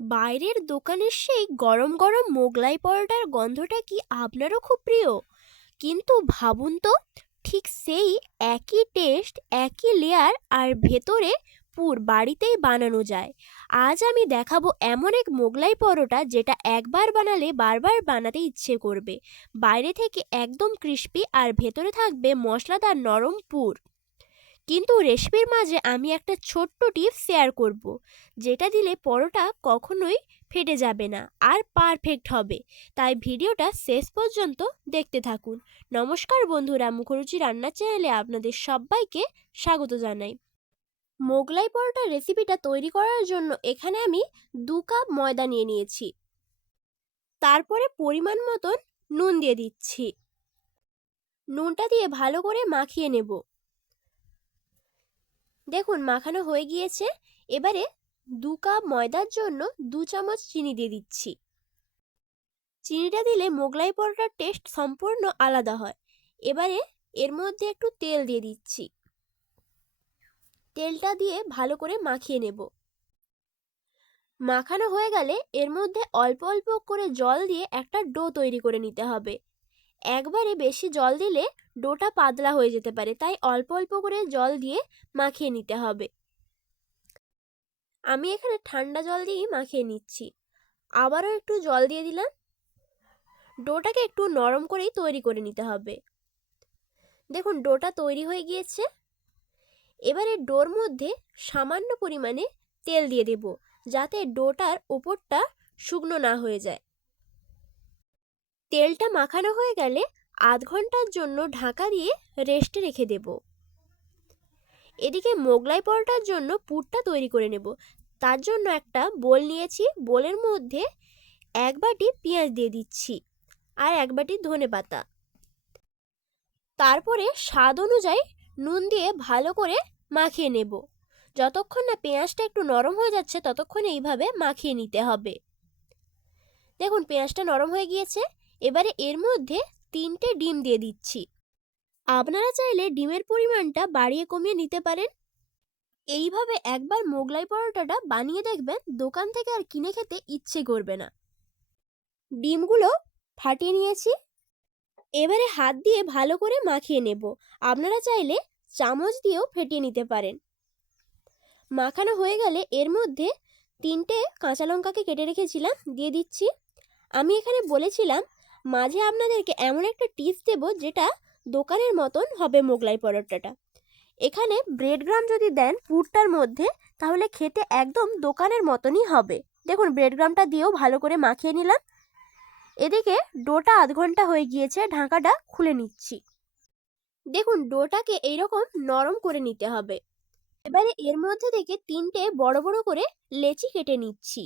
বাইরের দোকানের সেই গরম গরম মোগলাই পরোটার গন্ধটা কি আপনারও খুব প্রিয়? কিন্তু ভাবুন তো, ঠিক সেই একই টেস্ট, একই লেয়ার আর ভেতরে পুর বাড়িতেই বানানো যায়। আজ আমি দেখাবো এমন এক মোগলাই পরোটা যেটা একবার বানালে বারবার বানাতে ইচ্ছে করবে। বাইরে থেকে একদম ক্রিস্পি আর ভেতরে থাকবে মশলাদার নরম পুর। কিন্তু রেসিপির মাঝে আমি একটা ছোট্ট টিপস শেয়ার করব, যেটা দিলে পরোটা কখনোই ফেটে যাবে না আর পারফেক্ট হবে। তাই ভিডিওটা শেষ পর্যন্ত দেখতে থাকুন। নমস্কার বন্ধুরা, মুখরুচি রান্নার চ্যানেলে আপনাদের সবাইকে স্বাগত জানাই। মোগলাই পরোটার রেসিপিটা তৈরি করার জন্য এখানে আমি 2 কাপ ময়দা নিয়ে নিয়েছি। তারপরে পরিমাণ মতন নুন দিয়ে দিচ্ছি। নুনটা দিয়ে ভালো করে মাখিয়ে নেব। দেখুন মাখানো হয়ে গিয়েছে। এবারে 2 কাপ ময়দার জন্য 2 চামচ চিনি দিয়ে দিচ্ছি। চিনিটা দিলে মোগলাই পরোটার টেস্ট সম্পূর্ণ আলাদা হয়। এবারে এর মধ্যে একটু তেল দিয়ে দিচ্ছি। তেলটা দিয়ে ভালো করে মাখিয়ে নেব। মাখানো হয়ে গেলে এর মধ্যে অল্প অল্প করে জল দিয়ে একটা ডো তৈরি করে নিতে হবে। একবারে বেশি জল দিলে ডোটা পাতলা হয়ে যেতে পারে, তাই অল্প অল্প করে জল দিয়ে মাখিয়ে নিতে হবে। আমি এখানে ঠান্ডা জল দিয়েই মাখিয়ে নিচ্ছি। আবারও একটু জল দিয়ে দিলাম। ডোটাকে একটু নরম করেই তৈরি করে নিতে হবে। দেখুন ডোটা তৈরি হয়ে গিয়েছে। এবারে ডোর মধ্যে সামান্য পরিমাণে তেল দিয়ে দেব, যাতে ডোটার ওপরটা শুকনো না হয়ে যায়। তেলটা মাখানো হয়ে গেলে আধ ঘন্টার জন্য ঢাকা দিয়ে রেস্টে রেখে দেব। এদিকে মোগলাই পরোটার জন্য পুরটা তৈরি করে নেব। তার জন্য একটা বোল নিয়েছি। বোলের মধ্যে 1 বাটি পেঁয়াজ দিয়ে দিচ্ছি আর 1 বাটি ধনেপাতা। তারপরে স্বাদ অনুযায়ী নুন দিয়ে ভালো করে মাখিয়ে নেব। যতক্ষণ না পেঁয়াজটা একটু নরম হয়ে যাচ্ছে ততক্ষণ এইভাবে মাখিয়ে নিতে হবে। দেখুন পেঁয়াজটা নরম হয়ে গিয়েছে। এবারে এর মধ্যে 3টে ডিম দিয়ে দিচ্ছি। আপনারা চাইলে ডিমের পরিমাণটা বাড়িয়ে কমিয়ে নিতে পারেন। এইভাবে একবার মোগলাই পরোটাটা বানিয়ে দেখবেন, দোকান থেকে আর কিনে খেতে ইচ্ছে করবে না। ডিমগুলো ফাটিয়ে নিয়েছি। এবারে হাত দিয়ে ভালো করে মাখিয়ে নেব। আপনারা চাইলে চামচ দিয়েও ফেটিয়ে নিতে পারেন। মাখানো হয়ে গেলে এর মধ্যে 3টে কাঁচা লঙ্কাকে কেটে রেখেছিলাম দিয়ে দিচ্ছি। আমি এখানে বলেছিলাম মাঝে আপনাদেরকে এমন একটা টিপস দেব যেটা দোকানের মতন হবে মোগলাই পরোটাটা। এখানে ব্রেড গ্রাম যদি দেন পুরটার মধ্যে, তাহলে খেতে একদম দোকানের মতনই হবে। দেখুন ব্রেড গ্রামটা দিয়েও ভালো করে মাখিয়ে নিলাম। এদিকে ডোটা আধ ঘন্টা হয়ে গিয়েছে, ঢাকাটা খুলে নিচ্ছি। দেখুন ডোটাকে এইরকম নরম করে নিতে হবে। এবারে এর মধ্যে থেকে 3টে বড় বড় করে লেচি কেটে নিচ্ছি।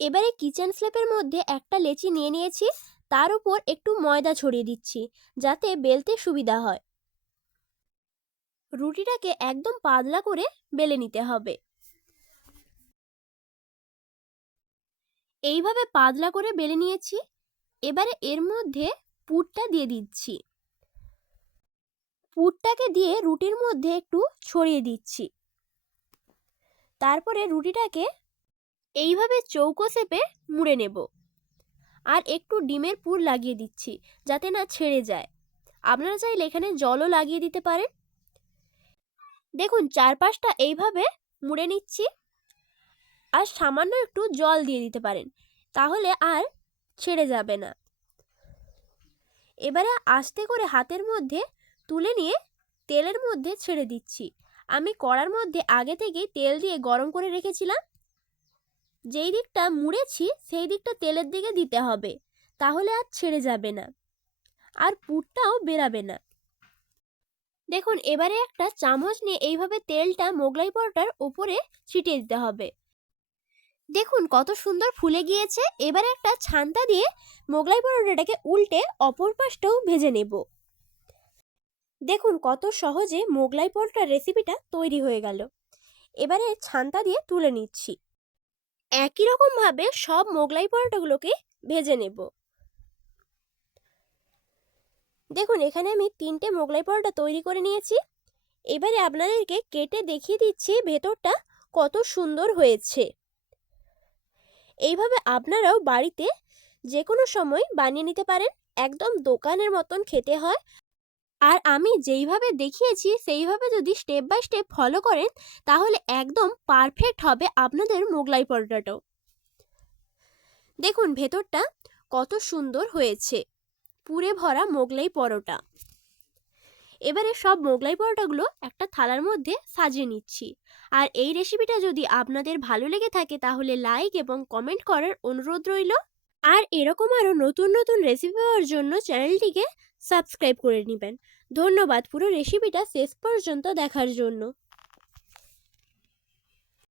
এবারে কিচেন স্ল্যাপের মধ্যে একটা লেচি নিয়ে নিয়েছি। তার উপর একটু ময়দা ছড়িয়ে দিচ্ছি, যাতে বেলতে সুবিধা হয়। রুটিটাকে একদম পাতলা করে বেলে নিতে হবে। এইভাবে পাতলা করে বেলে নিয়েছি। এবারে এর মধ্যে পুরটা দিয়ে দিচ্ছি। পুরটাকে দিয়ে রুটির মধ্যে একটু ছড়িয়ে দিচ্ছি। তারপরে রুটিটাকে এইভাবে চৌকো শেপে মুড়ে নেব। আর একটু ডিমের পুর লাগিয়ে দিচ্ছি, যাতে না ছেড়ে যায়। আপনারা চাইলে এখানে জলও লাগিয়ে দিতে পারেন। দেখুন চারপাশটা এইভাবে মুড়ে নিচ্ছি। আর সামান্য একটু জল দিয়ে দিতে পারেন, তাহলে আর ছেড়ে যাবে না। এবারে আস্তে করে হাতের মধ্যে তুলে নিয়ে তেলের মধ্যে ছেড়ে দিচ্ছি। আমি কড়ার মধ্যে আগে থেকেই তেল দিয়ে গরম করে রেখেছিলাম। যেই দিকটা মুড়েছি সেই দিকটা তেলের দিকে দিতে হবে, তাহলে আর ছেড়ে যাবে না আর পুরটাও বেরাবে না। দেখুন এবারে একটা চামচ নিয়ে এইভাবে তেলটা মোগলাই পরোটার উপরে ছিটিয়ে দিতে হবে। দেখুন কত সুন্দর ফুলে গিয়েছে। এবারে একটা ছান্তা দিয়ে মোগলাই পরোটাটাকে উল্টে অপর পাশটাও ভেজে নেব। দেখুন কত সহজে মোগলাই পরোটার রেসিপিটা তৈরি হয়ে গেল। এবারে ছান্তা দিয়ে তুলে নিচ্ছি। একই রকমভাবে সব মোগলাই পরোটাগুলোকে ভেজে নেব। দেখুন এখানে আমি 3টে মোগলাই পরোটা তৈরি করে নিয়েছি। এবারে আপনাদেরকে কেটে দেখিয়ে দিচ্ছি ভেতরটা কত সুন্দর হয়েছে। এইভাবে আপনারাও বাড়িতে যে কোনো সময় বানিয়ে নিতে পারেন। একদম দোকানের মতন খেতে হয়। আর আমি যেইভাবে দেখিয়েছি সেইভাবে যদি স্টেপ বাই স্টেপ ফলো করেন তাহলে একদম পারফেক্ট হবে আপনাদের মোগলাই পরোটাটাও। দেখুন ভেতরটা কত সুন্দর হয়েছে, পুরে ভরা মোগলাই পরোটা। এবারে সব মোগলাই পরোটাগুলো একটা থালার মধ্যে সাজিয়ে নিচ্ছি। আর এই রেসিপিটা যদি আপনাদের ভালো লেগে থাকে তাহলে লাইক এবং কমেন্ট করার অনুরোধ রইল। আর এরকম আরও নতুন নতুন রেসিপি পাওয়ার জন্য চ্যানেলটিকে সাবস্ক্রাইব করে নেবেন। ধন্যবাদ পুরো রেসিপিটা শেষ পর্যন্ত দেখার জন্য।